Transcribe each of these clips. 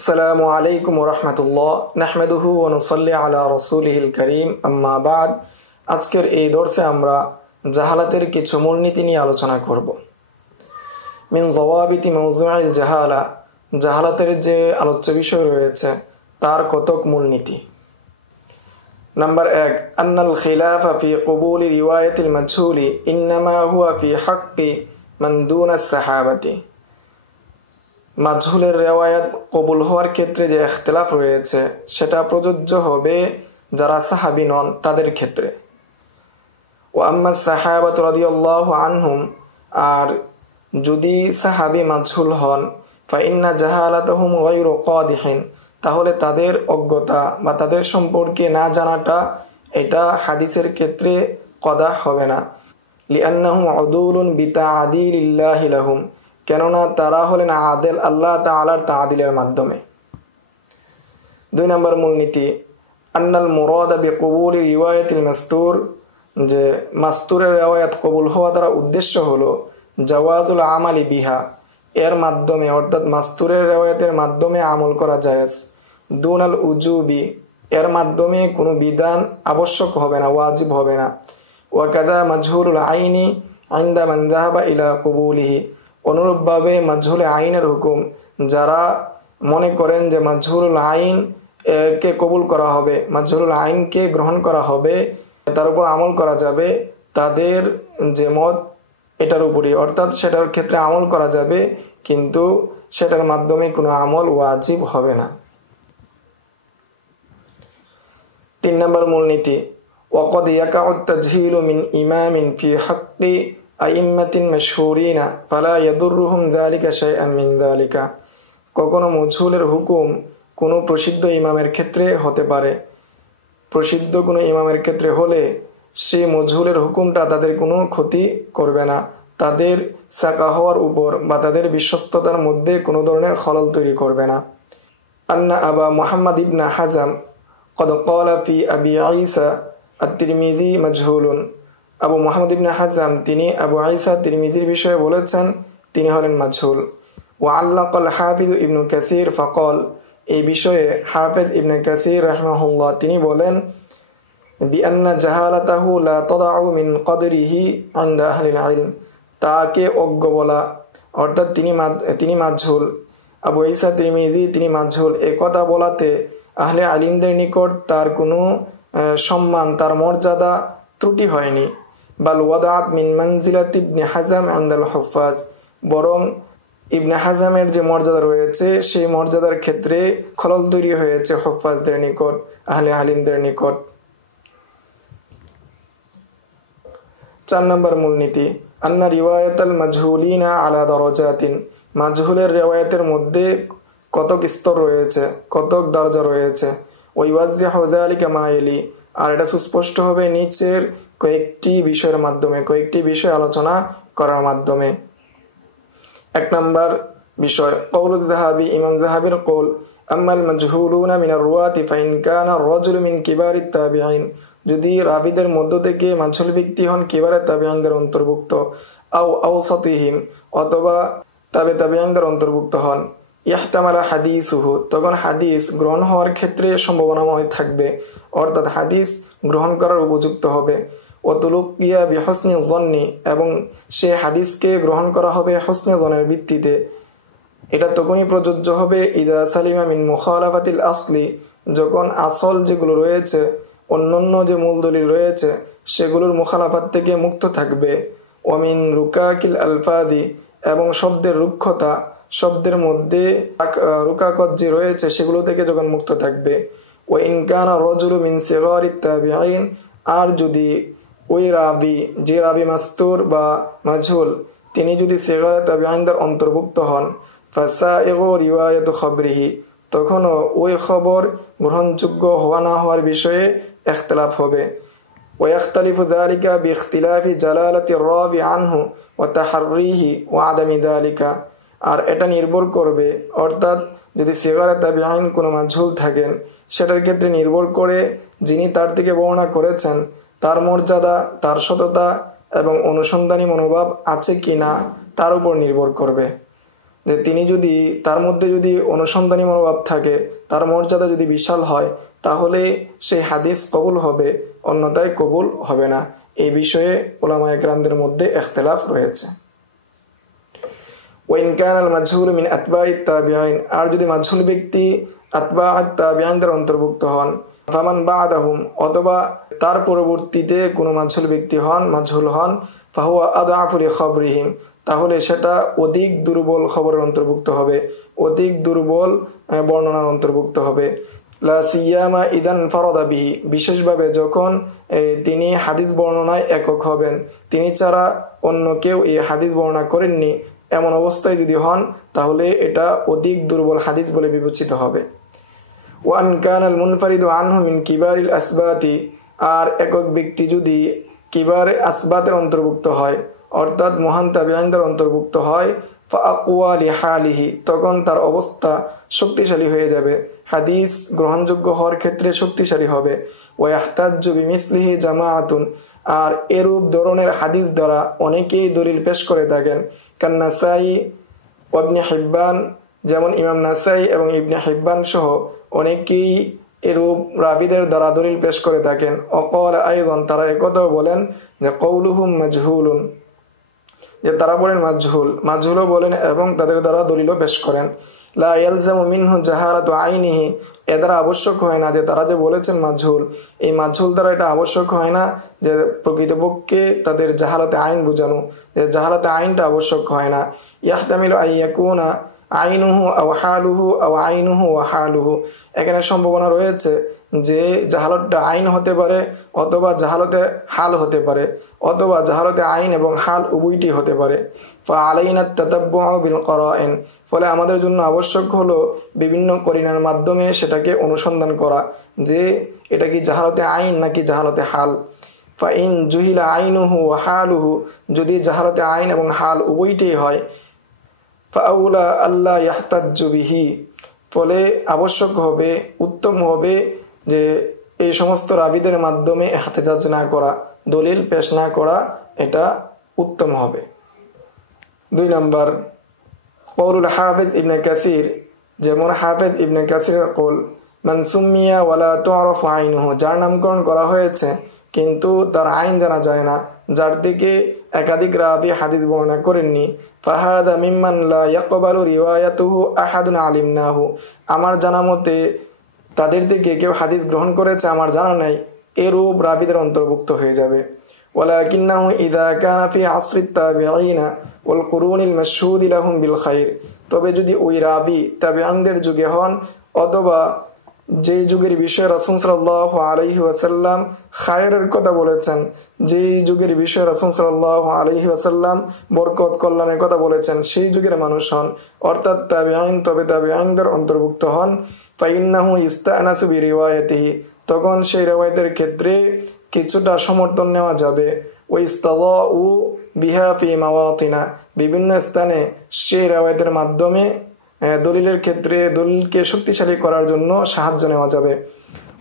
আসসালামু আলাইকুম ওরহমতুল্লাহ নাহমেদুহু ও নুসাল্লি আলা রসুলিহিল করিম আম্মা বাদ। আজকের এই দর্শে আমরা জাহালাতের কিছু মূলনীতি নিয়ে আলোচনা করব। মিন জওয়াবিতি মৌজুআল জাহালা, জাহালাতের যে আলোচ্য বিষয় রয়েছে তার কতক মূলনীতি। নাম্বার 1, আন্নাল খিলাফা ফি কবুলি রিওয়ায়াতিল মাজহুলি ইন্নামা হুয়া ফি হাক্কি মান দুনাস সাহাবাতি। মাজহুলের রেওয়ায়াত কবুল হওয়ার ক্ষেত্রে যে ইখতিলাফ রয়েছে সেটা প্রযোজ্য হবে যারা সাহাবী নন তাদের ক্ষেত্রে। ওয়া আম্মা সাহাবাতু রাদিয়াল্লাহু আনহুম, আর যদি সাহাবী মাজহুল হন, ফা ইন্না জাহালাতাহুম গায়রু কাদিহিন, তাহলে তাদের অজ্ঞতা বা তাদের সম্পর্কে না জানাটা এটা হাদিসের ক্ষেত্রে কদাহ হবে না। লিআন্নাহুম উদুলুন বিতাআদিলিল্লাহি লাহুম, কেননা তারা হলেন আদেল আল্লাহ তাআলার তাআদিলের মাধ্যমে। 2 নম্বর মূলনীতি, আন্নাল মুরাদা বিকবুলি রিওয়ায়াতিল মাসতুর, যে মাসতুরের রিওয়ায়াত কবুল হওয়া দ্বারা উদ্দেশ্য হলো জাওয়াজুল আমালি বিহা, এর মাধ্যমে অর্থাৎ মাসতুরের রিওয়ায়াতের মাধ্যমে আমল করা জায়েজ, দুনাল উজুবি, এর মাধ্যমে কোনো বিধান আবশ্যক হবে না, ওয়াজিব হবে না। ওয়াকাদা মাজহুলুল আইনি ইনদা মান যাহাবা ইলা কবুলিহি, অনুরূপভাবে মাজহুল আইনের হুকুম, যারা মনে করেন যে মাজহুল আইন কে কবুল করা হবে, মাজহুল আইনকে গ্রহণ করা হবে, তার উপর আমল করা যাবে, তাদের যে মত এটার উপরই, অর্থাৎ সেটার ক্ষেত্রে আমল করা যাবে কিন্তু সেটার মাধ্যমে কোনো আমল ওয়াজিব হবে না। 3 নম্বর মূলনীতি, ওয়াকাদ ইয়াকাউ তাজহিলু মিন ইমামিন ফি হাক্কি আইম্মাতিন মাশহুরিনা ফালা ইয়াদুররুহুম যালিকা শাইআন মিন যালিকা, কখনো মজহুলের হুকুম কোনো প্রসিদ্ধ ইমামের ক্ষেত্রে হতে পারে। প্রসিদ্ধ কোনো ইমামের ক্ষেত্রে হলে সেই মজহুলের হুকুমটা তাদের কোনো ক্ষতি করবে না, তাদের সাকা হওয়ার উপর বা তাদের বিশ্বস্ততার মধ্যে কোনো ধরনের খলল তৈরি করবে না। আন্না আবা মুহাম্মদ ইবনে হাজাম ক্বাদ ক্বালা ফি আবি ঈসা আত-তিরমিজি মাজহুলুন, আবু মুহাম্মদ ইবনে হাজাম তিনি আবু ঈসা তিরমিজির বিষয়ে বলেছেন তিনি হলেন মাজহুল। ওয়া আল্লাকাল হাফিজ ইবনে কাসির ফাকাল, এই বিষয়ে হাফেজ ইবনে কাসির রাহিমাহুল্লাহ তিনি বলেন বিআন্না জাহালাতাহু লা তাদাউ মিন কদরিহি ইনদা আহলিল ইলম, তাকে অজ্ঞ বলা অর্থাৎ তিনি মাজহুল, আবু ঈসা তিরমিজি তিনি মাজহুল এই কথা বলাতে আহলে আলিমদের নিকট তার কোনো সম্মান, তার মর্যাদা ত্রুটি হয়নি। বাল ওয়াদাত মিন মানজিলাতি ইবনে হাজাম ইনদাল হুফাজ, বরং ইবনে হাজামের যে মর্যাদা রয়েছে সেই মর্যাদার ক্ষেত্রে খলল তৈরি হয়েছে হুফাজদের নিকট, আহলে আলিমদের নিকট। 4 নম্বর মূলনীতি, আন্না রিওয়ায়াতাল মাজহুলিনা আলা দারাজাতিন, মাজহুলের রিওয়ায়াতের মধ্যে কতক স্তর রয়েছে, কতক দরজা রয়েছে। ওয়াইওয়াজিহু যালিকা মা ইয়ালি, আর এটা সুস্পষ্ট হবে নিচের কয়েকটি বিষয়ের মাধ্যমে, কয়েকটি বিষয় আলোচনা করার মাধ্যমে। 1 নম্বর বিষয়, কওলুজ যাহাবি, ইমাম যাহাবির কওল, আম্মাল মাজহুলুনা মিনার রুয়াতি ফাইন কানা রাজুলু মিন কিবারিত তাবিঈন, যদি রাবিদের মধ্য থেকে মাজহুল ব্যক্তি হন কিবারে তাবিঈনদের অন্তর্ভুক্ত, আও আওসাতিহিম, অথবা তাবিঈনদের অন্তর্ভুক্ত হন, ইহতামালা হাদিসুহু, তখন হাদিস গ্রহণ হওয়ার ক্ষেত্রে সম্ভাবনাময় থাকবে, অর্থাৎ হাদিস গ্রহণ করার উপযুক্ত হবে। ওয়াতুলুকিয়া বিহসনি যন্নি, এবং সে হাদিসকে গ্রহণ করা হবে হসনে জনের ভিত্তিতে। এটা তখনই প্রযোজ্য হবে ইদা সালিমা মিন মুখালাফাতিল আসলি, যখন আসল যেগুলো রয়েছে, অন্যান্য যে মূল দলিল রয়েছে সেগুলোর মুখালাফাত থেকে মুক্ত থাকবে। ওয়ামিন রুকাকিল আলফাদি, এবং শব্দের রুক্ষতা, শব্দের মধ্যে রুকাকত যে রয়েছে সেগুলো থেকে যখন মুক্ত থাকবে। ওয়া ইন কানা রাজুলু মিন সিগারিত তাবিঈন, আর যদি ওই রাবি, যে রাবি মাস্তুর বা মাজহুল, তিনি যদি সিগারে তাবিঈনদের অন্তর্ভুক্ত হন, ফাসাইগু রিওয়ায়াতু খবরিহি, তখনও ওই খবর গ্রহণযোগ্য হওয়া না হওয়ার বিষয়ে ইখতিলাফ হবে। ওয়াখতালিফু যালিকা বিইখতিলাফি জালালাতির রাবি আনহু ওয়া তাহাররিহি ওয়া আদামি যালিকা, আর এটা নির্ভর করবে, অর্থাৎ যদি সিগারে তাবিঈন কোনো মাজহুল থাকেন সেটার ক্ষেত্রে নির্ভর করে যিনি তার থেকে বর্ণনা করেছেন তার মর্যাদা, তার সততা এবং অনুসন্ধানী মনোভাব আছে কি না তার উপর নির্ভর করবে। যে তিনি যদি তার মধ্যে যদি অনুসন্ধানী মনোভাব থাকে, তার মর্যাদা যদি বিশাল হয়, তাহলে সেই হাদিস কবুল হবে, অন্যথায় কবুল হবে না। এই বিষয়ে উলামায়ে কেরামদের মধ্যে ইখতিলাফ রয়েছে। ওয়াইন কানাল মাজহুল মিন আতবাঈত তাবিঈন, আর যদি মাজহুল ব্যক্তি আতবাঈত তাবিঈনদের অন্তর্ভুক্ত হন, ফামান বা'দাহুম, অথবা তার পরবর্তীতে কোনো মাজহুল ব্যক্তি হন, মাজহুল হন, ফাহুয়া আদআফু লিখবরিহিম, তাহলে সেটা অধিক দুর্বল খবরের অন্তর্ভুক্ত হবে, অধিক দুর্বল বর্ণনার অন্তর্ভুক্ত হবে। লা সিয়ামা ইদান ফারাদা বিহি, বিশেষভাবে যখন তিনি হাদিস বর্ণনায় একক হবেন, তিনি ছাড়া অন্য কেউ এই হাদিস বর্ণনা করেননি, এমন অবস্থায় যদি হন, তাহলে এটা অধিক দুর্বল হাদিস বলে বিবেচিত হবে। ওয়ান কানাল মুনফারিদু আনহু মিন কিবারিল আসবাতি, আর একক ব্যক্তি যদি কিবার আসবাতের অন্তর্ভুক্ত হয়, অর্থাৎ মহান তাবিঈনদের অন্তর্ভুক্ত হয়, ফাআকওয়া লিহালিহি, তখন তার অবস্থা শক্তিশালী হয়ে যাবে, হাদিস গ্রহণযোগ্য হওয়ার ক্ষেত্রে শক্তিশালী হবে। ওয়াহতাজ্জু বিমিসলিহি জামাআতুন, আর এরূপ ধরনের হাদিস দ্বারা অনেকেই দলিল পেশ করে থাকেন। কান্নাসাই ওয়া ইবনে হিব্বান, যেমন ইমাম নাসাই এবং ইবনে হিব্বান সহ অনেকেই এরূপ রাবিদের দ্বারা দলিল পেশ করে থাকেন। অকল আইজন, তারা একথাও বলেন যে কওলুহুম মাজহুলুন, যে তারা বলেন মাজহুল, মাজহুলও বলেন এবং তাদের দ্বারা দলিলও পেশ করেন। লা ইয়ালজামু মিনহু জাহারাতু আইনিহি, এ দ্বারা আবশ্যক হয় না যে তারা যে বলেছেন মাজহুল, এই মাজহুল দ্বারা এটা আবশ্যক হয় না যে প্রকৃতপক্ষে তাদের জাহালাতে আইন বোঝানো, যে জাহালাতে আইনটা আবশ্যক হয় না। ইয়াহতামিলু আইয়াকুনা আইনুহু আও হালুহু আও আইনুহু ওয়া হালুহু, এখানে সম্ভাবনা রয়েছে যে জাহালতটা আইন হতে পারে, অথবা জাহালতে হাল হতে পারে, অথবা জাহালতে আইন এবং হাল উভয়টি হতে পারে। ফাআলাইনা তাতাব্বুউ বিল করাইন, ফলে আমাদের জন্য আবশ্যক হলো বিভিন্ন করিনার মাধ্যমে সেটাকে অনুসন্ধান করা যে এটা কি জাহালতে আইন নাকি জাহালতে হাল। ফাইন জুহিলা আইনুহু ওয়া হালুহু, যদি জাহালতে আইন এবং হাল উভয়টি হয়, ফাআউলা আল্লাহ ইয়াহতাজ্জু বিহি, ফলে আবশ্যক হবে, উত্তম হবে যে এই সমস্ত রাবিদের মাধ্যমে ইহতিজাজ না করা, দলিল পেশ না করা, এটা উত্তম হবে। 2 নম্বর কওলুল হাফিজ ইবনে কাসির, যেমন হাফিজ ইবনে কাসিরের কওল, মান সুমিয়া ওয়ালা তুআরাফু আইনুহু, যার নামকরণ করা হয়েছে কিন্তু তার আইন জানা যায় না, যার থেকে একাধিক রাবি হাদিস বর্ণনা করেননি, ফাহাদা মিম্মান লা ইয়াকবালু রিওয়ায়াতুহু আহাদুন আলিমনাহু, আমার জানা মতে তাদের থেকে কেউ হাদিস গ্রহণ করেছে আমার জানা নাই, এরূপ রাবিদের অন্তর্ভুক্ত হয়ে যাবে। ওয়ালাকিন্নাহু ইযা কানা ফি আসরিত তাবিঈনা ওয়াল কুরুনিল মাশহুদি লাহুম বিল খাইর, তবে যদি ওই রাবি তাবিঈনদের যুগে হন, অথবা যেই যুগের বিষয়ে রাসূল সাল্লাল্লাহু আলাইহি ওয়াসাল্লাম খায়রের কথা বলেছেন, যেই যুগের বিষয়ে রাসূল সাল্লাল্লাহু আলাইহি ওয়াসাল্লাম বরকত কল্যাণের কথা বলেছেন, সেই যুগের মানুষ হন, অর্থাৎ তাবিঈন, তবে তাবিঈনদের অন্তর্ভুক্ত হন, ফাইন্নাহু ইস্তানাসু বিরিওয়ায়াতিহি, তখন সেই রিওয়ায়াতের ক্ষেত্রে কিছুটা সমর্থন নেওয়া যাবে। ওয়াইস্তাযাউ বিহা ফি মাওয়াতিনা, বিভিন্ন স্থানে সেই রিওয়ায়াতের মাধ্যমে দলিলের ক্ষেত্রে দলিলকে শক্তিশালী করার জন্য সাহায্য নেওয়া যাবে।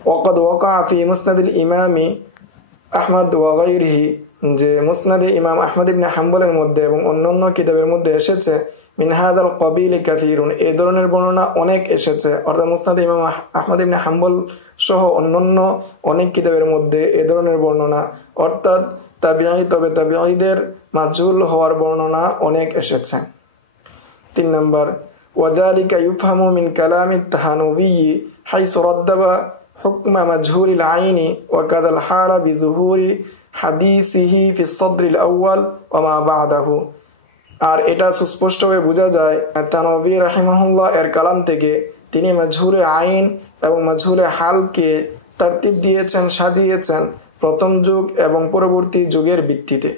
ওয়াকাদ ওয়াকা ফি মুসনাদিল ইমামি আহমদ ওয়া গায়রিহি, যে মুসনাদে ইমাম আহমদ ইবনে হাম্বলের মধ্যে এবং অন্যান্য কিতাবের মধ্যে এসেছে, মিন হাযাল কাবিল কাসীরুন, এই ধরনের বর্ণনা অনেক এসেছে, অর্থাৎ মুসনাদে ইমাম আহমদ ইবনে হাম্বল সহ অন্যান্য অনেক কিতাবের মধ্যে এই ধরনের বর্ণনা, অর্থাৎ তাবিঈ, তবে তাবিঈদের মাজহুল হওয়ার বর্ণনা অনেক এসেছে। 3 নম্বর ওয়াযালিকা ইউফহামু মিন কালামিত তাহানুবী হাইসু রাদ্দাবা হুকমা মাজহুলিল আইনি ওয়া কাযাল হালা বিযুহুরি হাদিসিহি ফিস সাদরিল আউয়াল ওয়া মা বা'দাহু, আর এটা সুস্পষ্টভাবে বোঝা যায় তানবী রাহিমাহুল্লাহ এর কালাম থেকে, তিনি মাজহুলে আইন এবং মাজহুলে হালকে তারতিব দিয়েছেন, সাজিয়েছেন প্রথম যুগ এবং পরবর্তী যুগের ভিত্তিতে।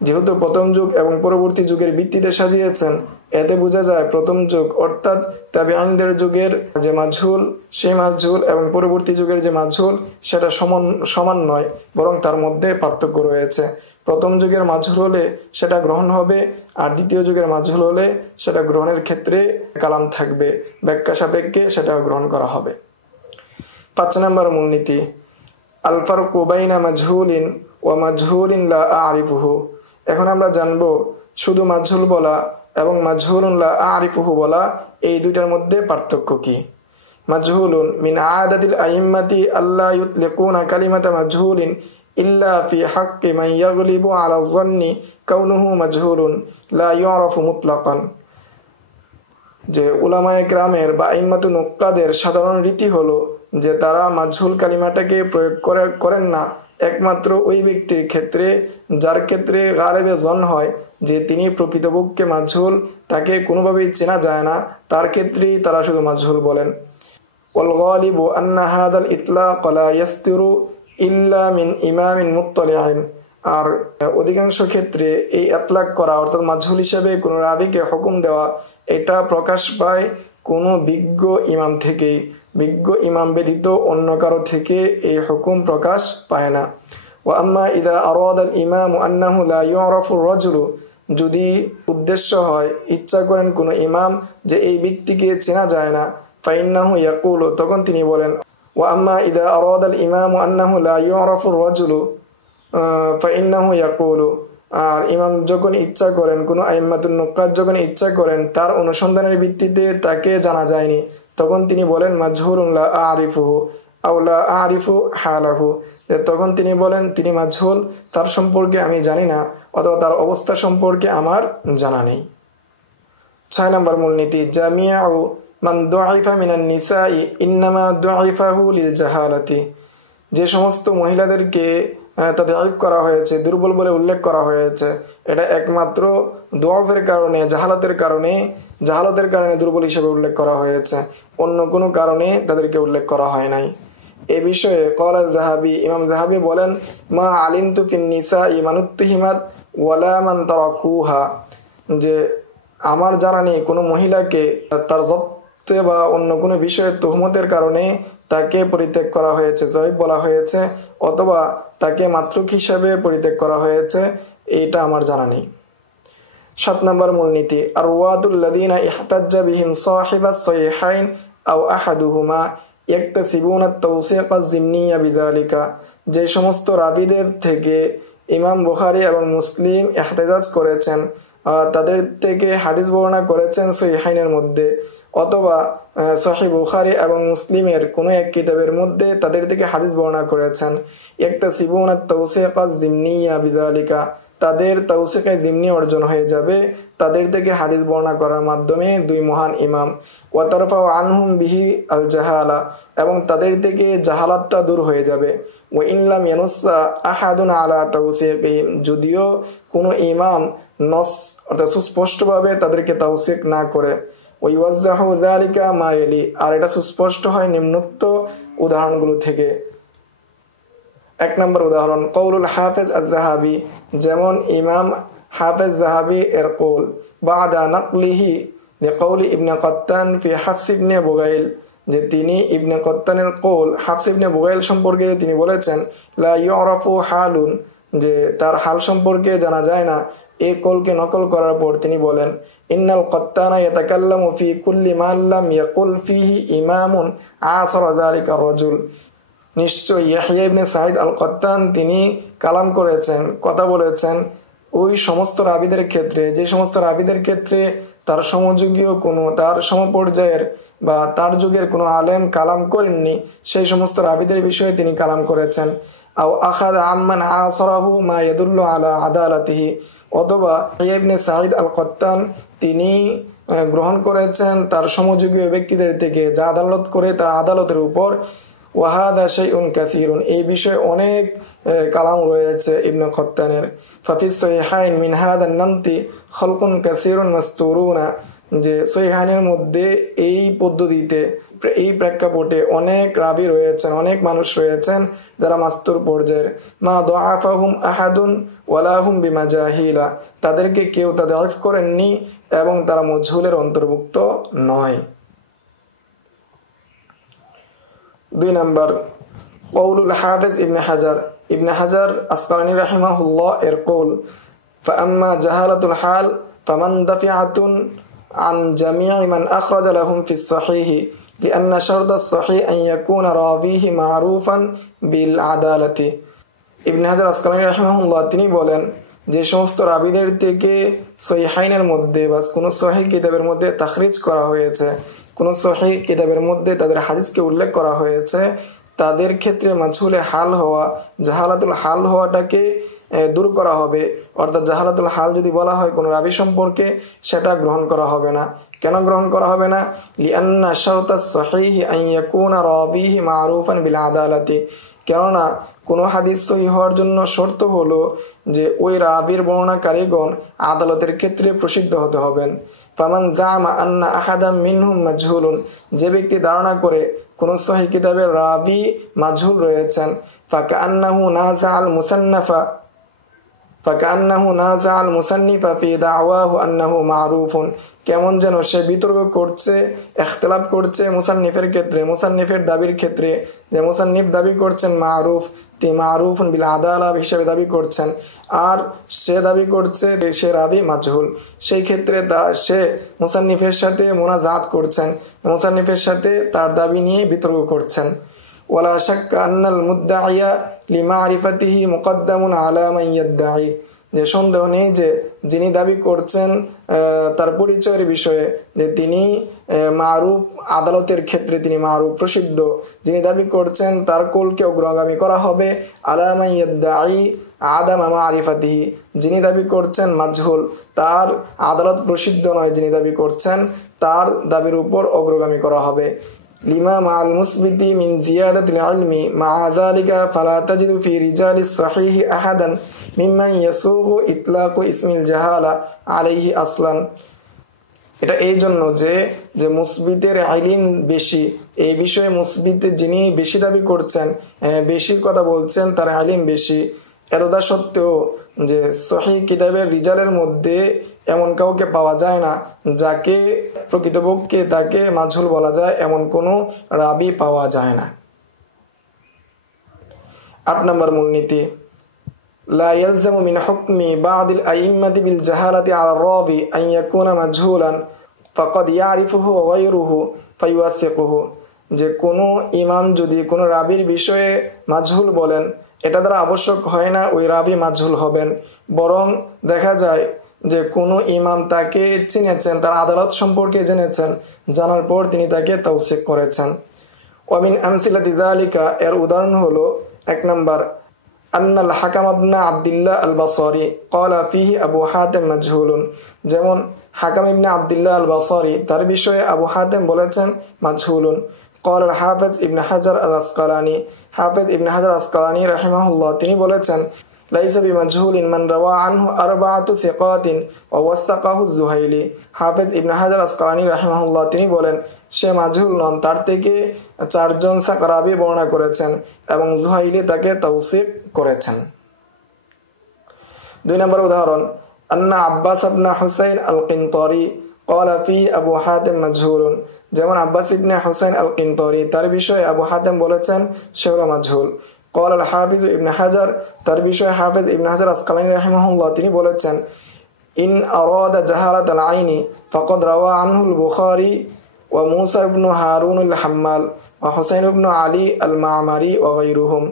যেহেতু প্রথম যুগ এবং পরবর্তী যুগের ভিত্তিতে সাজিয়েছেন, এতে বোঝা যায় প্রথম যুগ অর্থাৎ তাবিঈনদের যুগের যে মাজহুল, সেই মাজহুল এবং পরবর্তী যুগের যে মাজহুল সেটা সমান নয়, বরং তার মধ্যে পার্থক্য রয়েছে। প্রথম যুগের মাজহুল হলে সেটা গ্রহণ হবে, আর দ্বিতীয় যুগের মাজহুল হলে সেটা গ্রহণের ক্ষেত্রে কালাম থাকবে, ব্যাখ্যা সাপেক্ষে সেটা গ্রহণ করা হবে। 5 নম্বর মূলনীতি আল ফারকু বাইনা মাজহুলিন ওয়া মাজহুলিন লা আরিফুহু। এখন আমরা জানব শুধু মাজহুল বলা এবং মাজহুলুন লা আরিফুহু বলা, এই দুইটার মধ্যে পার্থক্য কি? মাজহুলুন মিন আদাতিল আইম্মাতি আল্লা ইউতলিকুনা কালিমাতা মাজহুলিন ইল্লা ফি হাক্কি মান ইয়াগলিবু আলা যন্নি কাউনুহু মাজহুলুন লা ইউরাফু মুতলাকান। যে উলামায়ে কেরামের বা আইম্মাতু নুক্কাদের সাধারণ রীতি হলো যে তারা মাজহুল কালিমাটাকে প্রয়োগ করেন না একমাত্র ওই ব্যক্তির ক্ষেত্রে যার ক্ষেত্রে গালেবে জন হয় যে তিনি প্রকৃতপক্ষে মাজহুল, তাকে কোনোভাবেই চেনা যায় না, তার ক্ষেত্রেই তারা শুধু মাজহুল বলেন। ওয়াল গালিবু আন্না হাদাল ইতলাক লা ইয়াসতিরু ইল্লা মিন ইমামিন মুত্তালিআন। আর অধিকাংশ ক্ষেত্রে এই ইতলাক করা অর্থাৎ মাজহুল হিসেবে কোনো রাবীকে হুকুম দেওয়া, এটা প্রকাশ পায় কোনো বিজ্ঞ ইমাম থেকেই। বিজ্ঞ ইমাম ব্যতীত অন্য কারো থেকে এই হুকুম প্রকাশ পায় না। ওয়া আম্মা ইদা আরাদাল ইমামু আন্নাহু লা ইউরাফু রাজুলু, যদি উদ্দেশ্য হয়, ইচ্ছা করেন কোনো ইমাম যে এই ব্যক্তিকে চেনা যায় না, ফাইন্নাহু ইয়াকুলু, তখন তিনি বলেন। ওয়া আম্মা ইদা আরাদাল ইমামু আন্নাহু লা ইউরাফু রাজুলু ফাইন্নাহু ইয়াকুলু, আর ইমাম যখন ইচ্ছা করেন, কোনো আইম্মাতুন নুক্কাত যখন ইচ্ছা করেন তার অনুসন্ধানের ভিত্তিতে তাকে জানা যায়নি, তখন তিনি বলেন মাজহুলুন লা আরিফুহু আও লা আরিফু হালাহু, তখন তিনি বলেন তিনি মাজহুল, তার সম্পর্কে আমি জানি না অথবা তার অবস্থা সম্পর্কে আমার জানা নেই। 6 নম্বর মূলনীতি জামিউ মান দুআইফা মিনান নিসাই ইন্নামা দুআইফাহু লিল জাহালাতি। যে সমস্ত মহিলাদেরকে তাদের আইব করা হয়েছে, দুর্বল বলে উল্লেখ করা হয়েছে, এটা একমাত্র দুআফের কারণে, জাহালতের কারণে দুর্বল হিসেবে উল্লেখ করা হয়েছে, অন্য কোনো কারণে তাদেরকে উল্লেখ করা হয় নাই। এ বিষয়ে ক্বালা যাহাবী, ইমাম যাহাবী বলেন, মা আলিমতু ফিন নিসাই মানুত্তহিমাত ওয়ালা মান তারাকুহা, যে আমার জানা নেই কোনো মহিলাকে তার জব্তে বা অন্য কোনো বিষয়ে তুহমতের কারণে তাকে পরিত্যাগ করা হয়েছে, জয়ীব বলা হয়েছে, অথবা তাকে মাতরুক হিসাবে পরিত্যাগ করা হয়েছে, এইটা আমার জানা নেই। 7 নম্বর মূলনীতি আরওয়াতুল লাযিনা ইহতাজ্জা বিহিম সাহিবাস সাহিহাইন আও আহাদুহুমা ইয়াকতাসিবুনা আত-তাওসীক আয-যিমনিয়্যা বিযালিকা। যে সমস্ত রাবীদের থেকে ইমাম বুখারী এবং মুসলিম ইহতিজাজ করেছেন, তাদের থেকে হাদিস বর্ণনা করেছেন সহিহাইনের মধ্যে, অথবা সহিহ বুখারী এবং মুসলিমের কোনো এক কিতাবের মধ্যে তাদের থেকে হাদিস বর্ণনা করেছেন, ইয়াকতাসিবুনা আত-তাওসীক আয-যিমনিয়্যা বিযালিকা, তাদের তাওসীকে জিমনি অর্জন হয়ে যাবে তাদের থেকে হাদিস বর্ণনা করার মাধ্যমে দুই মহান ইমাম। ওয়া তারফাউ আনহুম বিহি আল জাহালা, এবং তাদের থেকে জাহালাতটা দূর হয়ে যাবে। ওয়া ইন লাম ইয়ানুসা আহাদুন আলা তাওসীকিহিম, যদিও কোনো ইমাম নস অর্থাৎ সুস্পষ্টভাবে তাদেরকে তাওসীক না করে। ওয়া ইউযাহু যালিকা মা ইয়ালি, আর এটা সুস্পষ্ট হয় নিম্নোক্ত উদাহরণগুলো থেকে। 1 নম্বর উদাহরণ কওলুল হাফেজ আয-যাহাবী, যেমন ইমাম হাফেজ যাহাবী এর কওল বাদা নাকলিহি লিকাউলি ইবনে কাত্তান ফি হাফস ইবনে বুগাইল, যে তিনি ইবনে কাত্তানের কওল হাফস ইবনে বুগাইল সম্পর্কে তিনি বলেছেন লা ইউরাফু হালুন, যে তার হাল সম্পর্কে জানা যায় না। এই কওলকে নকল করার পর তিনি বলেন ইন্নাল কাত্তানা ইয়াতাকাল্লামু ফি কুল্লি মা লাম ইয়াকুল ফিহি ইমামুন আসারা যালিকা রাজুল, নিশ্চয় ইয়াহইয়া ইবনে সাঈদ আল কাত্তান তিনি কালাম করেছেন, কথা বলেছেন ওই সমস্ত রাবীদের ক্ষেত্রে, যে সমস্ত রাবীদের ক্ষেত্রে তার সমযুগীয় কোনো, তার সমপর্যায়ের বা তার যুগের কোনো আলেম কালাম করেননি, সেই সমস্ত রাবীদের বিষয়ে তিনি কালাম করেছেন। আও আখাদ আম্মান আসরাহু মা ইয়াদুল্লু আলা আদালাতিহি, অথবা ইয়াহইয়া ইবনে সাঈদ আল কাত্তান তিনি গ্রহণ করেছেন তার সমযুগীয় ব্যক্তিদের থেকে যা আদালত করে তার আদালতের উপর। ওয়াহাদা শাইউন কাসীরুন, এই বিষয়ে অনেক কালাম রয়েছে ইবনে কাত্তানের। ফাফিস সহিহাইন মিন হাদান নামতি খালকুন কাসীরুন মাসতুরুনা, যে সহিহাইনের মধ্যে এই পদ্ধতিতে, এই প্রেক্ষাপটে অনেক রাবী রয়েছেন, অনেক মানুষ রয়েছেন যারা মাস্তুর পর্যায়ের। মা দাআফাহুম আহাদুন ওয়ালা হুম বিমাজাহিলা, তাদেরকে কেউ তাদাইফ করেননি এবং তারা মজহুলের অন্তর্ভুক্ত নয়। 2 নম্বর কওলুল হাফেজ ইবনে হাজার আসকালানী রাহিমাহুল্লাহ এর কওল ফাআম্মা জাহালাতুল হাল ফামান দাফিআতুন আন জামি'i মান আখরাজা লাহুম ফিস সহিহ লিআন্না শারতাস সহিহ আন ইয়াকুনা রাবিহি মারুফান বিল আদালাতি। ইবনে হাজার আসকালানী রাহিমাহুল্লাহ তিনি বলেন যে সমস্ত রাবিদের থেকে সহিহাইনের মধ্যে বা কোনো সহিহ কিতাবের মধ্যে তাখরিজ করা হয়েছে, কোনো সহিহ কিতাবের মধ্যে তাদের হাদিসকে উল্লেখ করা হয়েছে, তাদের ক্ষেত্রে মাঝহুলে হাল হওয়া, জাহালাতুল হাল হওয়াটাকে দূর করা হবে। অর্থাৎ জাহালাতুল হাল যদি বলা হয় কোনো রাবি সম্পর্কে, সেটা গ্রহণ করা হবে না। কেন গ্রহণ করা হবে না? লিআন্না শারতাস সহিহি আন ইয়াকুনা রাবিহি মারুফান বিল আদালাতি, কেননা কোনো হাদিস সহিহ হওয়ার জন্য শর্ত হলো যে ওই রাবির বর্ণনাকারীগণ আদালতের ক্ষেত্রে প্রসিদ্ধ হতে হবেন। ফামান জামা আন্না আহাদাম মিনহুম মাজহুলুন, যে ব্যক্তি ধারণা করে কোন সহিহ কিতাবের রাবি মাজহুল রয়েছেন, ফাকান্নাহু নাযাআল মুসান্নিফা ফি দাওয়াহু আন্নাহু মারুফুন, কেমন যেন সে বিতর্ক করছে, ইখতিলাফ করছে মুসান্নিফের ক্ষেত্রে, মুসান্নিফের দাবির ক্ষেত্রে, যে মুসান্নিফ দাবি করছেন মারুফ, তিনি মারুফুন বিল আদালা হিসেবে দাবি করছেন, আর সে দাবি করছে সে রাবি মাজহুল। সেই ক্ষেত্রে সে মুসান্নিফের সাথে মুনাজাত করছেন, মুসান্নিফের সাথে তার দাবি নিয়ে বিতর্ক করছেন। ওয়ালা শাক্কা আন্নাল মুদ্দাইয়া লিমারিফাতিহি মুকদ্দামুন আলা মান ইয়াদ্দাই, যে সন্দেহ নেই যে যিনি দাবি করছেন তার পরিচয়ের বিষয়ে যে তিনি মারুফ, আদালতের ক্ষেত্রে তিনি মারুফ প্রসিদ্ধ, যিনি দাবি করছেন তার কোলকে অগ্রগামী করা হবে আলা মান ইয়াদ্দাই আদামা মারিফাতিহি, যিনি দাবি করছেন মাজহুল, তার আদালত প্রসিদ্ধ নয়, যিনি দাবি করছেন তার দাবির উপর অগ্রগামী করা হবে। লিমা মাআল মুসবিতি মিন জিয়াদাতিল ইলমি মা যালিকা ফালা তাজিদু ফি রিজালিস সহিহ আহাদান মিম্মান ইয়াসুগু ইতলাকু ইসমিল জাহালা আলাইহি আসলান। এটা এই জন্য যে মুসবিতের ইলম বেশি, এই বিষয়ে মুসবিত যিনি বেশি দাবি করছেন, বেশি কথা বলছেন, তার ইলম বেশি, এতটা সত্ত্বেও যে সহিহ কিতাবের রিজালের মধ্যে এমন কাউকে পাওয়া যায় না যাকে প্রকৃতপক্ষে তাকে মাজহুল বলা যায়, এমন কোনো রাবি পাওয়া যায় না। 8 নম্বর মূলনীতি, লা ইয়ালজামু মিন হুকমি বা'দিল আইম্মাতি বিল জাহালাতি আলা রাবি আন ইয়াকুনা মাজহুলান ফাকাদ ইয়ারিফুহু গায়রুহু ফায়ুয়াসিকুহু, যে কোনো ইমাম যদি কোনো রাবির বিষয়ে মাজহুল বলেন, এটা দ্বারা আবশ্যক হয় না ওই রাবি মাজহুল হবেন, বরং দেখা যায় যে কোনো ইমাম তাকে চিনেছেন, তার আদালত সম্পর্কে জেনেছেন, জানার পর তিনি তাকে তাওসীক করেছেন। ওয়ামিন আমসিলাতি যালিকা, এর উদাহরণ হলো 1 নম্বর আন্নাল হাকাম ইবনে আব্দুল্লাহ আল বাসরি ক্বালা ফিহি আবু হাতিম মাজহুলুন, যেমন হাকাম ইবনে আব্দুল্লাহ আল বাসরি, তার বিষয়ে আবু হাতিম বলেছেন মাজহুলুন। قال الحافظ ابن حجر الاسقلاني, হাফেজ ইবনে হাজার আসকালানি রাহিমাহুল্লাহ তিনি বলেছেন লাইসা বিমাজহুলিন মান রাওয়া আনহু আরবাআতু সিকাতিন ওয়া ওয়াসাকাহু যুহাইলি। হাফেজ ইবনে হাজার আসকালানি রাহিমাহুল্লাহ তিনি বলেন সে মাজহুল নন, তার থেকে 4 জন সাকারাবি বর্ণনা করেছেন এবং যুহাইলি তাকে তাওসীক করেছেন। 2 নম্বর উদাহরণ আন্না আব্বাস ইবনে হুসাইন আল-কিনতারি ক্বালা ফি আবু হাতিম মাজহুলুন, যেমন আব্বাস ইবনে হুসাইন আল-কিনতারি, তার বিষয়ে আবু হাতিম বলেছেন সে হলো মাজহুল। قال الحافظ ابن حجر, তার বিষয়ে হাফেজ ইবনে হাজার আসকালানি রাহিমাহুল্লাহ তিনি বলেছেন ইন আরাদা জাহালাত আল আইনি ফাকাদ রাওয়া আনহু আল বুখারী ওয়া মুসা ইবনে হারুন আল হাম্মাল ওয়া হুসাইন ইবনে আলী আল মা'মারি ওয়া গায়রুহুম,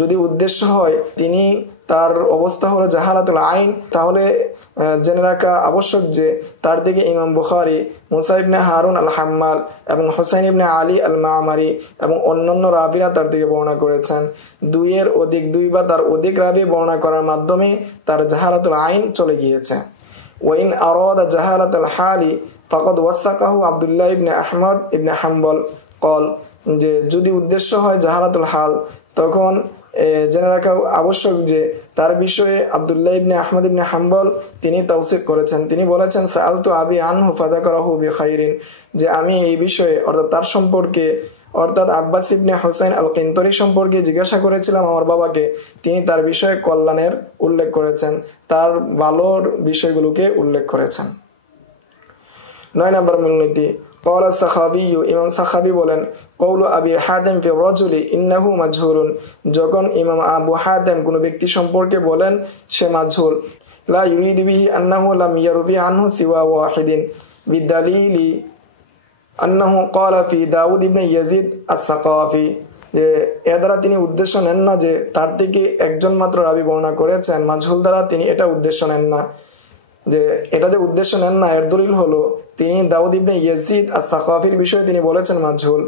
যদি উদ্দেশ্য হয় তিনি তার অবস্থা হলো জাহালাতুল আইন, তাহলে জেনে রাখা আবশ্যক যে তার থেকে ইমাম বুখারী, মুসা ইবনে হারুন আল হাম্মাল এবং হুসাইন ইবনে আলী আল মা'মারি এবং অন্যান্য রাবিরা তার থেকে বর্ণনা করেছেন। 2 এর অধিক, 2 বা তার অধিক রাবি বর্ণনা করার মাধ্যমে তার জাহালাতুল আইন চলে গিয়েছে। ওয়া ইন আরাদা জাহালাতুল হালি ফাকাদ ওয়াসাকাহু আব্দুল্লাহ ইবনে আহমদ ইবনে হাম্বল কল, যে যদি উদ্দেশ্য হয় জাহালাতুল হাল, তখন জেনে রাখা আবশ্যক যে তার বিষয়ে আব্দুল্লাহ ইবনে আহমদ ইবনে হাম্বল তিনি তাওসীক করেছেন। তিনি বলেছেন সাআলতু আবি আনহু ফাযাকারাহু বিখাইরিন, যে আমি এই বিষয়ে অর্থাৎ তার সম্পর্কে অর্থাৎ আব্বাস ইবনে হুসাইন আল-কিনতারি সম্পর্কে জিজ্ঞাসা করেছিলাম আমার বাবাকে, তিনি তার বিষয়ে কল্যাণের উল্লেখ করেছেন, তার ভালোর বিষয়গুলোকে উল্লেখ করেছেন। 9 নম্বর মূলনীতি قال السخابي, ইমাম সাখাবী বলেন কওলু আবি হাতিম ফি রাজুলি ইন্নাহু মাজহুলুন, যখন ইমাম আবু হাতিম কোন ব্যক্তি সম্পর্কে বলেন সে মাজহুল, লা ইউরিদু বিহি আন্নাহু লাম ইয়ারবি আনহু সিওয়া ওয়াহিদিন বিদালিলি আন্নাহু ক্বালা ফি দাউদ ইবনে ইয়াজিদ আস-সাকাফি, যে এ দ্বারা তিনি উদ্দেশ্য নেন না যে তার থেকে একজন মাত্র রাবী বর্ণনা করেছেন, মাজহুল দ্বারা তিনি এটা উদ্দেশ্য নেন না। যে এটা যে উদ্দেশ্য নেন না এর দলিল হলো তিনি দাউদ ইবনে ইয়াজিদ আস-সাকাফির বিষয়ে তিনি বলেছেন মাজহুল,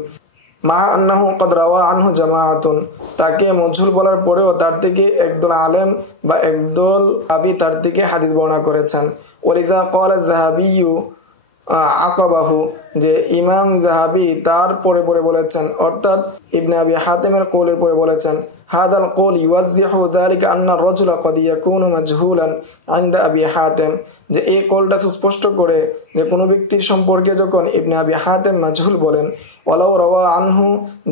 মা আন্নাহু ক্বাদ রাওয়া আনহু জামাআতুন, তাকে মাজহুল বলার পরেও তার থেকে একদল আলেম বা একদল রাবী তার থেকে হাদিস বর্ণনা করেছেন। ওয়ালিযা ক্বালা যাহাবিয়্যু আকাবাহু, যে ইমাম যাহাবি তার পরে পরে বলেছেন, অর্থাৎ ইবনে আবি হাতিমের কওলের পরে বলেছেন, হাদাল কওল ইউয়াজ্জিহু যালিকা আন্না রাজুলা ক্বাদ ইয়াকুনু মাজহুলান ইনদা আবি হাতিম, যে এই কওলটা সুস্পষ্ট করে যে কোনো ব্যক্তির সম্পর্কে যখন ইবনে আবি হাতিম মাজহুল বলেন, ওয়ালাউ রাওয়া আনহু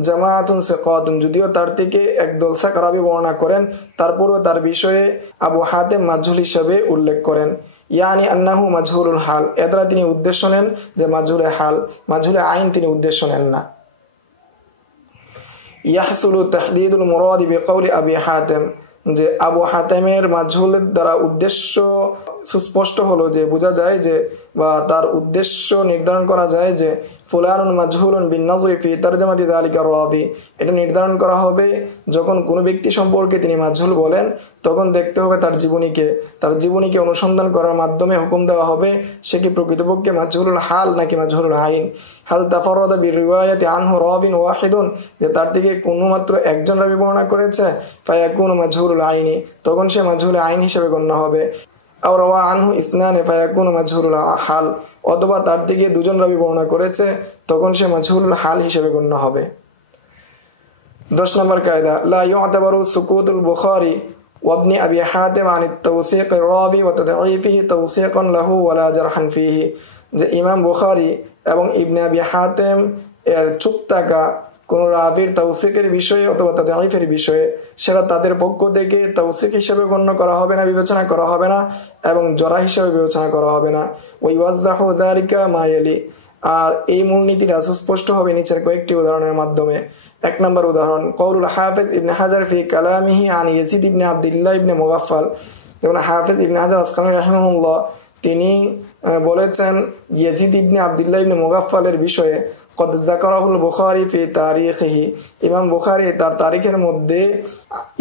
জামাআতুন সিকাতুন, যদিও তার থেকে একদল সাকারাবি বর্ণনা করেন তারপরেও তার বিষয়ে আবু হাতিম মাজহুল হিসেবে উল্লেখ করেন। ইয়ানি আন্নাহু মাজহুলুল হাল, এ দ্বারা তিনি উদ্দেশ্য নেন যে মাজহুলে হাল, মাজহুলে আইন তিনি উদ্দেশ্য নেন না। ইয়াহসুলু তাহদিদুল মুরাদি বিকাউলি আবি হাতিম, যে আবু হাতিমের মাজহুলের দ্বারা উদ্দেশ্য সুস্পষ্ট হলো, যে বোঝা যায় যে বা তার উদ্দেশ্য নির্ধারণ করা যায় যে ফুলানুন মাজহুলুন বিন নাজরি ফি তারজামাতি যালিকা রাবি, এটা নির্ধারণ করা হবে যখন কোনো ব্যক্তি সম্পর্কে তিনি মাজহুল বলেন তখন দেখতে হবে তার জীবনীকে অনুসন্ধান করার মাধ্যমে হুকুম দেওয়া হবে সে কি প্রকৃতপক্ষে মাজহুলুল হাল নাকি মাজহুলুল আইন। হাল তাফাররাদা বিরিওয়ায়াতি আনহু রাবিন ওয়াহিদুন, যে তার থেকে কোনো মাত্র একজন রাবী বর্ণনা করেছে, ফায়াকুনু মাজহুলুল আইনি, তখন সে মাজহুল আইন হিসেবে গণ্য হবে। আও রাওয়া আনহু ইসনানে ফায়াকুনু মাজহুলুল হাল, অথবা তার থেকে দুজন রাবী বর্ণনা করেছে তখন সে মাজহুলুল হাল হিসেবে গণ্য হবে। 10 নম্বর কায়দা, লা ইউতাবারু সুকুতুল বুখারী ওয়া ইবনে আবি হাতিম আন আত-তাওসীক আর-রাবী ওয়া তাদঈফিহি তাওসীকান লাহু ওয়া লা জারহান ফিহি, যে ইমাম বুখারী এবং ইবনে আবি হাতিম এর চুপ থাকা কোন রাবীর তাওসীকের বিষয়ে অথবা তাদঈফের বিষয়ে সেটা তাদের পক্ষ থেকে তাওসীক হিসেবে গণ্য করা হবে না, বিবেচনা করা হবে না এবং জরা হিসেবে বিবেচনা করা হবে না। ওয়া ইওয়াজ্জাহু যালিকা মা ইয়ালি, আর এই মূলনীতিটা সুস্পষ্ট হবে নিচের কয়েকটি উদাহরণের মাধ্যমে। 1 নম্বর উদাহরণ, কওলুল হাফিজ ইবনে হাজার ফি কালামিহি আন ইয়াজিদ ইবনে আব্দুল্লাহ ইবনে মুগাফফাল, যেমন হাফিজ ইবনে হাজার আসকালানি রাহিমাহুল্লাহ তিনি বলেছেন ইয়াজিদ ইবনে আব্দুল্লাহ ইবনে মুগাফফালের বিষয়ে, কদ যাকারাহুল বুখারী ফি তারিখিহি, ইমাম বুখারী তার তারিখের মধ্যে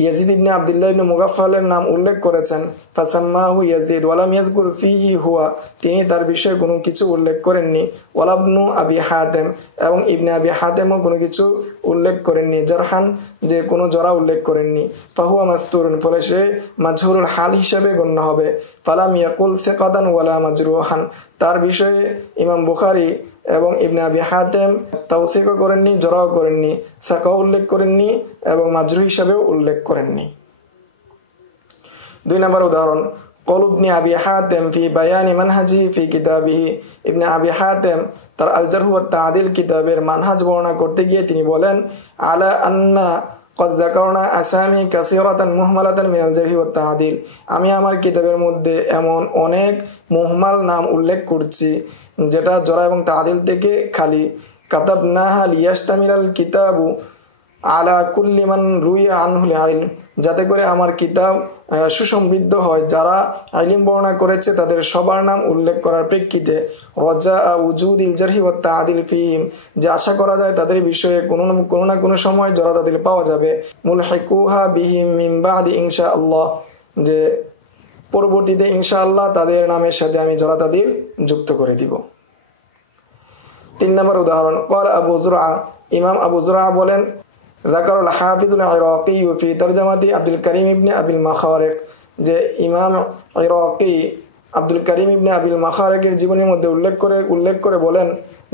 ইয়াজিদ ইবনে আব্দুল্লাহ ইবনে মুগাফফালের নাম উল্লেখ করেছেন, ফাসাম্মাহু ইয়াজিদ ওয়া লাম ইয়াযকুর ফিহি হুয়া, তিনি তার বিষয়ে কোনো কিছু উল্লেখ করেননি, ওয়ালা ইবনু আবি হাতিম, এবং ইবনে আবি হাতিমও কোনো কিছু উল্লেখ করেননি, জারহান, যে কোনো জরা উল্লেখ করেননি, ফাহুয়া মাসতুরুন, ফলে সে মাজহুরুল হাল হিসেবে গণ্য হবে। ফালাম ইয়াকুল সিকাতান ওয়ালা মাজরুহান, তার বিষয়ে ইমাম বুখারী এবং ইবনে আবি হাতিম তাওসীকও করেননি, জরাও করেননি, সাকাও উল্লেখ করেননি এবং মাজরুহ হিসাবেও উল্লেখ করেননি। 2 নম্বর উদাহরণ, কওল ইবনে আবি হাতিম ফি বায়ানি মানহাজিহি ফি কিতাবিহি, ইবনে আবি হাতিম তার আল জারহ ওয়াত তা'দীল কিতাবের মানহাজ বর্ণনা করতে গিয়ে তিনি বলেন, আলা আন্না কদ যাকারনা আসামি কাসীরাতান মুহমালাতান মিনাল জারহি ওয়াত তা'দীল, আমি আমার কিতাবের মধ্যে এমন অনেক মুহমাল নাম উল্লেখ করছি যেটা জরা এবং তা'দীল থেকে খালি। কাতাবনাহা লিয়াশতামিলাল কিতাবু আলা কুল্লি মান রুইয়া আনহুল ইলম, যাতে করে আমার কিতাব সুসমৃদ্ধ হয়, যারা ইলম বর্ণনা করেছে তাদের সবার নাম উল্লেখ করার প্রেক্ষিতে। রজা উজুদিল জারহি ওয়াত তা'দীল ফিহিম, যে আশা করা যায় তাদের বিষয়ে কোনো না কোনো সময় জরা তা'দীল পাওয়া যাবে। মুলহিকুহা বিহিম মিন বাদি ইনশাআল্লাহ, যে পরবর্তীতে ইনশাআল্লাহ তাদের নামের সাথে আমি জরা তা'দীল যুক্ত করে দিব। 3 নম্বর উদাহরণ, ক্বাল আবু যুরআ, ইমাম আবু যুরআ বলেন, যাকারুল হাফিজুল ইরাকি ফি তারজামাতি আব্দুল করিম ইবনে আবিল মাখারিক, যে ইমাম ইরাকি আব্দুল করিম ইবনে আবিল মাখারিকের জীবনীর মধ্যে উল্লেখ করে বলেন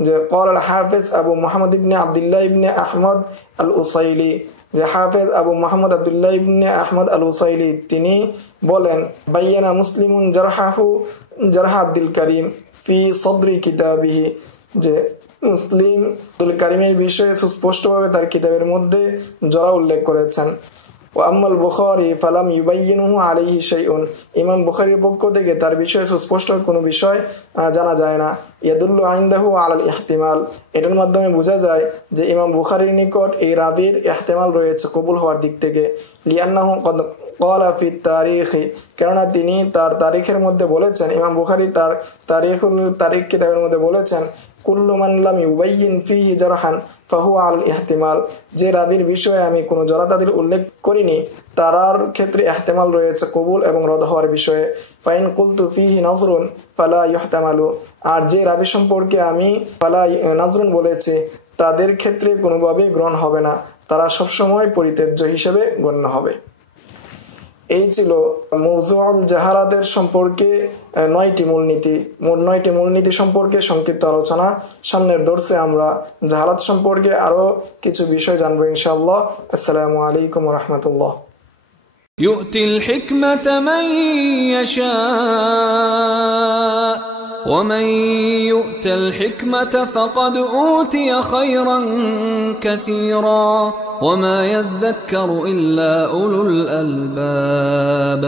যে ক্বাল আল হাফিজ আবু মুহাম্মদ ইবনে আব্দুল্লাহ ইবনে আহমদ আল উসাইলি, যে হাফেজ আবু মুহাম্মদ আব্দুল্লাহ ইবনে আহমদ আল উসাইলি তিনি বলেন, বায়ানা মুসলিমুন জারহা আব্দুল করিম ফি সদরি কিতাবিহি, যে মুসলিম আব্দুল করিমের বিষয়ে সুস্পষ্টভাবে তার কিতাবের মধ্যে জরা উল্লেখ করেছেন। ও আম্মাল বুখারী ফালাম ইউবাইয়িনুহু আলাইহি শাইউন, ইমাম বুখারীর পক্ষ থেকে তার বিষয়ে সুস্পষ্ট কোনো বিষয় জানা যায় না। ইয়াদুল্লু ইনদাহু আলাল ইহতিমাল, এটার মাধ্যমে বোঝা যায় যে ইমাম বুখারীর নিকট এই রাবীর ইহতিমাল রয়েছে কবুল হওয়ার দিক থেকে। লিআন্নাহু ক্বাদ ক্বালা ফি তারিখি, কেননা তিনি তার তারিখের মধ্যে বলেছেন, ইমাম বুখারী তার তারিখ কিতাবের মধ্যে বলেছেন, কুল্লু মান লাম ইউবাইয়িন ফিহি জারহান ফাহুয়া আল ইহতিমাল, যে রাবির বিষয়ে আমি কোনো জড়তাদির উল্লেখ করিনি তারার ক্ষেত্রে ইহতিমাল রয়েছে কবুল এবং রদ হওয়ার বিষয়ে। ফাইন কুলতু ফিহি নাজরুন ফালা ইহতামালু, আর যে রাবি সম্পর্কে আমি ফালা নাজরুন বলেছি তাদের ক্ষেত্রে কোনোভাবেই গ্রহণ হবে না, তারা সবসময় পরিত্যাজ্য হিসেবে গণ্য হবে। এই ছিল মওজুউল জাহালাতের সম্পর্কে 9টি মূলনীতি। মোট 9টি মূলনীতি সম্পর্কে সংক্ষিপ্ত আলোচনা। সামনের দর্সে আমরা জাহালাত সম্পর্কে আরো কিছু বিষয় জানবো ইনশাআল্লাহ। আসসালামু আলাইকুম ওয়া রাহমাতুল্লাহ। يؤتي الحكمة من يشاء ومن يؤت الحكمة فقد أوتي خيرا كثيرا وما يذكر إلا أولو الألباب.